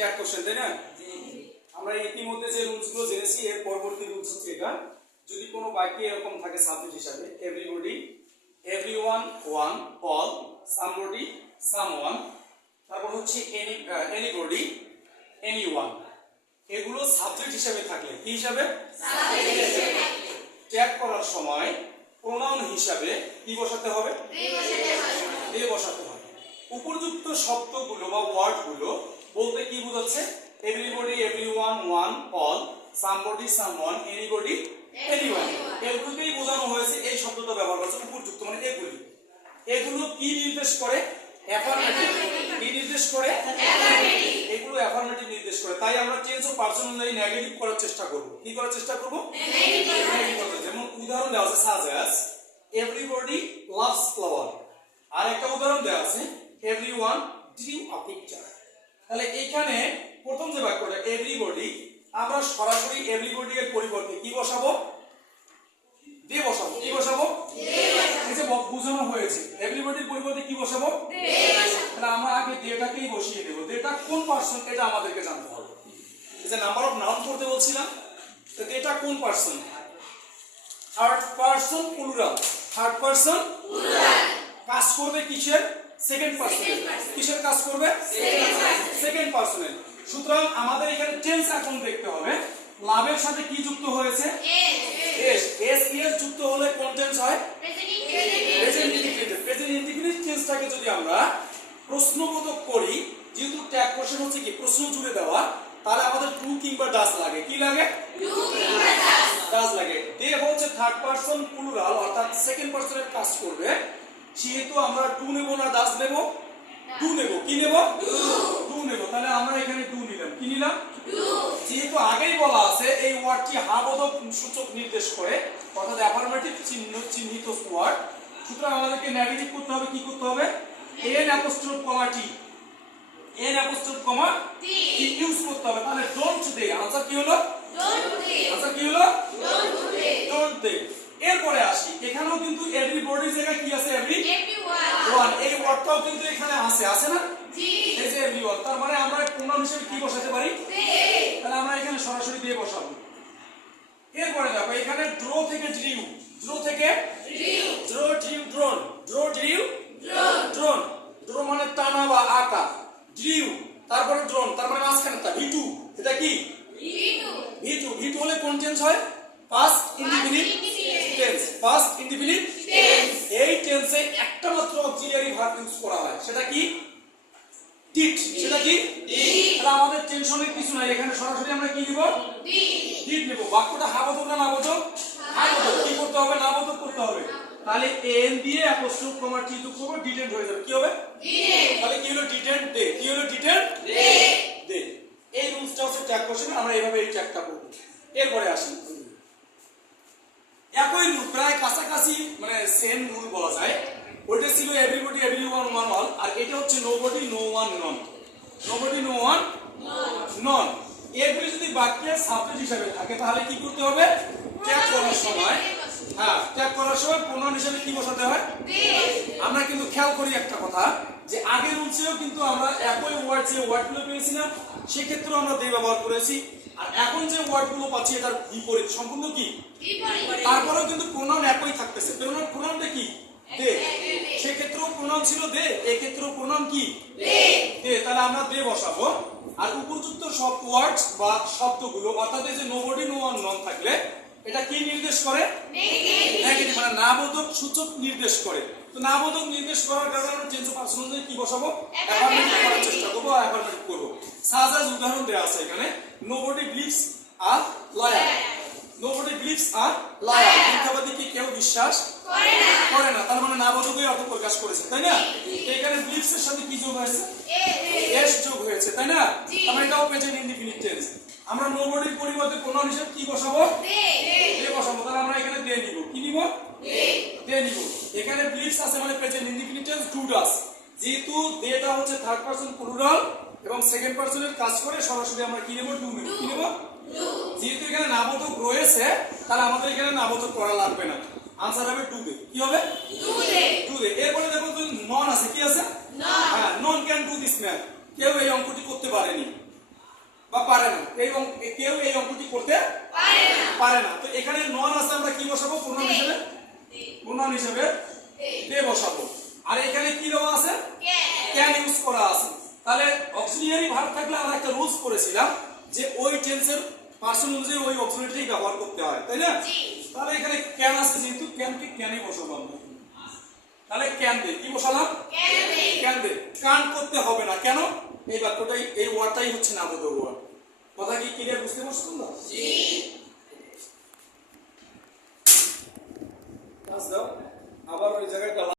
Tag question, তাই না? আমরা ইতিমধ্যে যে রুলসগুলো জেনেছি এর পরবর্তী রুলস হচ্ছে এটা। যদি কোনো বাক্যে এরকম থাকে সাবজেক্ট হিসাবে everybody, everyone, one, all, somebody, someone, তারপর হচ্ছে এনিবডি, এনিওয়ান, এগুলো সাবজেক্ট হিসাবে থাকলে কি হিসাবে? ট্যাগ করার সময় প্রোনাউন হিসাবে কি বসাতে হবে? দে বসাতে হবে। উপযুক্ত শব্দগুলো বা ওয়ার্ডগুলো বলতে কি বোঝাচ্ছে? Everybody, everyone, one, all, somebody, someone, anybody, anyone, এগুলোকেই বোঝানো হয়েছে এই শব্দটা ব্যবহার করছে উপযুক্ত, মানে এগুলি। এগুলো কি নির্দেশ করে? অ্যাফার্মেটিভ। কি নির্দেশ করে? অ্যাফার্মেটিভ। এগুলো অ্যাফার্মেটিভ নির্দেশ করে। তাই আমরা টেন্স ও পারসন অনুযায়ী নেগেটিভ করার চেষ্টা করব। কি করার চেষ্টা করব? নেগেটিভ। যেমন উদাহরণ দেওয়া আছে সাজ অ্যাজ এভরিবডি লাভস ফ্লাওয়ার। আর একটা উদাহরণ দেওয়া আছে এভরিওয়ান ড্রিউ আ পিকচার। তাহলে এখানে প্রথম যে বাক্যটা এভরিবডি, আমরা সরাসরি এভরিবডি এর পরিবর্তে কি বসাবো? দে বসাবো। কি বসাবো? এই যে বোঝানো হয়েছে এভরিবডির পরিবর্তে কি বসাবো? তাহলে আমরা আগে দেটাকেই বসিয়ে দেব। দেটা কোন পারসন এটা আমাদেরকে জানতে হবে। এই যে নাম্বার অফ নাউন করতে বলছিলাম, তো দেটা কোন person? Third person plural. Third person plural. কাজ করবে কিসের? সেকেন্ড পারসনের। কিসের কাজ করবে? সেকেন্ড পারসনের। সুতরাং আমাদের এখানে টেন্স এখন দেখতে হবে লাভের সাথে কি যুক্ত হয়েছে? এস। এস এস যুক্ত হলে কোন টেন্স হয়? Present indefinite. প্রেজেন্ট ইন্ডিফিনিট টেন্সটাকে যদি আমরা প্রশ্নবোধক করি, যেহেতু ট্যাগ কোশ্চেন হচ্ছে কি প্রশ্ন জুড়ে দেওয়া, তাহলে আমাদের টু কিংবা ডাজ লাগে। কি লাগে? টু কিংবা ডাজ লাগে। দে হচ্ছে থার্ড পারসন প্লুরাল, অর্থাৎ সেকেন্ড পারসনের কাজ করবে। যেহেতু আমরা টু নেব না ডাজ নেব? টু নেব। কি নেব? টু নেব। তাহলে আমরা এখানে টু নিলাম। কি নিলাম? টু। যেহেতু আগেই বলা আছে এই ওয়ার্ডটি হাবোধক সূচক নির্দেশ করে, অর্থাৎ অ্যাফার্মেটিভ চিহ্নিত ওয়ার্ড, সুতরাং আমাদেরকে নেগেটিভ করতে হবে। কি করতে হবে? এন অ্যাপোস্ট্রোফ কমা টি। এন অ্যাপোস্ট্রোফ কমা টি ইউজ করতে হবে। তাহলে ডোন্ট দে। আনসার কি হলো? Don't they. আনসার কি হলো? Don't they. Don't they. এরপরে আসি, এখানেও কিন্তু এভরিবডির জায়গায় কি আছে? এভরিওয়ান। এই ওয়ার্ডটাও কিন্তু এখানে আছে, আছে না? জি। এই যে এভরিওয়ান, তার মানে আমরা প্রোনাউন হিসেবে কি বসাতে পারি? দে। তাহলে আমরা এখানে সরাসরি দে বসাবো। এরপরে দেখো এখানে ড্র থেকে ড্রিউ। ড্র থেকে drew. Draw drew drone. Draw drew drone. Drone. Draw মানে টানা বা আঁকা। ড্রিউ তারপরে ড্রোন, তার মানে মাঝখানেটা ভি2। এটা কি? ভি2। ভি2। ভি2 হলে কোন টেন্স হয়? Past indefinite tense. Past indefinite tense. এই টেন্সে একটা মাত্র অক্সিলিয়ারি ভার্ব ইউজ করা হয়। সেটা কি? ডিড। সেটা কি? ডিড। তাহলে আমাদের টেনশনের কিছু নাই, এখানে সরাসরি আমরা কি নিব? ডিড। ডিড নেব। বাক্যটা হাবোধক না নাবোধক? হাবোধক। কি করতে হবে? নাবোধক করতে হবে। তাহলে এন দিয়ে অ্যাপোস্ট্রোফ কমা টি যুক্ত করব, ডিডেন্ট হয়ে যাবে। কি হবে? ডিডেন্ট। তাহলে কি হলো? ডিডেন্ট দে। কি হলো? ডিডেন্ট দে। দে। এই রুলসটা হচ্ছে ট্যাগ কোশ্চেন। আমরা এইভাবে এই ট্যাগটা করব। এরপরে আসি, একই রুল প্রায় কাছাকাছি, মানে সেম রুল বলা যায়। ওইটা ছিল এভরিবডি, এভরিওয়ান, ওয়ান, অল। আর এটা হচ্ছে নোবডি, নো ওয়ান, নন। নোবডি, নো ওয়ান, নন। এগুলি যদি বাক্যের সাবজেক্ট হিসেবে থাকে তাহলে কি করতে হবে? ট্যাগ করার সময়, হ্যাঁ, ট্যাগ করার সময় প্রোনাউন হিসেবে কি বসাতে হয়? দে। আমরা কিন্তু খেয়াল করি একটা কথা, যে আগের রুলসেও কিন্তু আমরা একই ওয়ার্ড যে ওয়ার্ডগুলো পেয়েছিলাম সেক্ষেত্রেও আমরা দে ব্যবহার করেছি। আর এখন যে ওয়ার্ডগুলো পাচ্ছি এটার বিপরীত, সম্পূর্ণ কি বিপরীত। তারপরেও কিন্তু প্রোনাউন একই থাকতেছে। প্রোনাউনটা কি? দে। সেক্ষেত্রেও প্রোনাউন ছিল দে, এক্ষেত্রেও প্রোনাউন কি? দে। দে। তাহলে আমরা দে বসাবো। আর উপযুক্ত সব ওয়ার্ডস বা শব্দগুলো, অর্থাৎ এই যে নোবডি, নো ওয়ান, নন থাকলে এটা কি নির্দেশ করে? নেগেটিভ, মানে নাবোধক সূচক নির্দেশ করে। তো নাবোধক নির্দেশ করার কারণে আমরা টেন্স ও পারসন অনুযায়ী কি বসাবো? অ্যাফার্মেটিভ করার চেষ্টা করব, অ্যাফার্মেটিভ করব। সাজ আজ উদাহরণ দেয়া আছে এখানে, nobody believes a liar. Nobody believes a liar. মিথ্যাবাদীকে কেউ বিশ্বাস করে না। তার মানে নাবোধকই অর্থ প্রকাশ করেছে, তাই না? এখানে বিলিভস এর সাথে কি যোগ হয়েছে? এস যোগ হয়েছে, তাই না? আমরা এটাও প্রেজেন্ট ইনডিফিনিট টেন্স। আমরা নোবডির পরিবর্তে প্রোনাউন হিসেবে কি বসাবো? দে। দে বসাবো। তাহলে আমরা এখানে দে নিব। কি নিব? দে। দে নিব। এখানে বিলিভস আছে মানে present indefinite tense, do does. যেহেতু দেটা হচ্ছে থার্ড পারসন প্লুরাল এবং সেকেন্ড পারসনের কাজ করে, সরাসরি আমরা কি নেব? ডু নেব। কি নেব? ডু। যেহেতু এখানে নাবোধক রয়েছে তাহলে আমাদের এখানে নাবোধক করা লাগবে না। আনসার হবে ডু দে। কি হবে? Do they. Do they. এরপরে দেখো নন আছে। কি আছে? নন। হ্যাঁ, none can do this math. কেউ এই অঙ্কটি করতে পারেনি। কেউ এই অঙ্কটি করতে পারে না। তো এখানে নন আছে, আমরা কি বসাবো? প্রোনাউন হিসেবে দে বসাবো। আর এখানে কি দেওয়া আছে? ক্যান ইউজ করা আছে। তাহলে অক্সিলিয়ারি ভার্ব থাকলে আমরা একটা রুলস করেছিলাম যে ওই টেন্সের পার্সন অনুযায়ী ওই অক্সিলিয়ারিটাই ব্যবহার করতে হয়, তাই না? তাহলে এখানে ক্যান আছে, যেহেতু ক্যানকে ক্যানই বসাবো আমরা। তাহলে ক্যান দে, কি বসালাম? Can they. কান করতে হবে না, কেন? এই বাক্যটাই, এই ওয়ার্ডটাই হচ্ছে নামোদয় ওয়ার্ড। কথা কি ক্লিয়ার, বুঝতে পারছো তোমরা? জি। আবার ওই জায়গাটা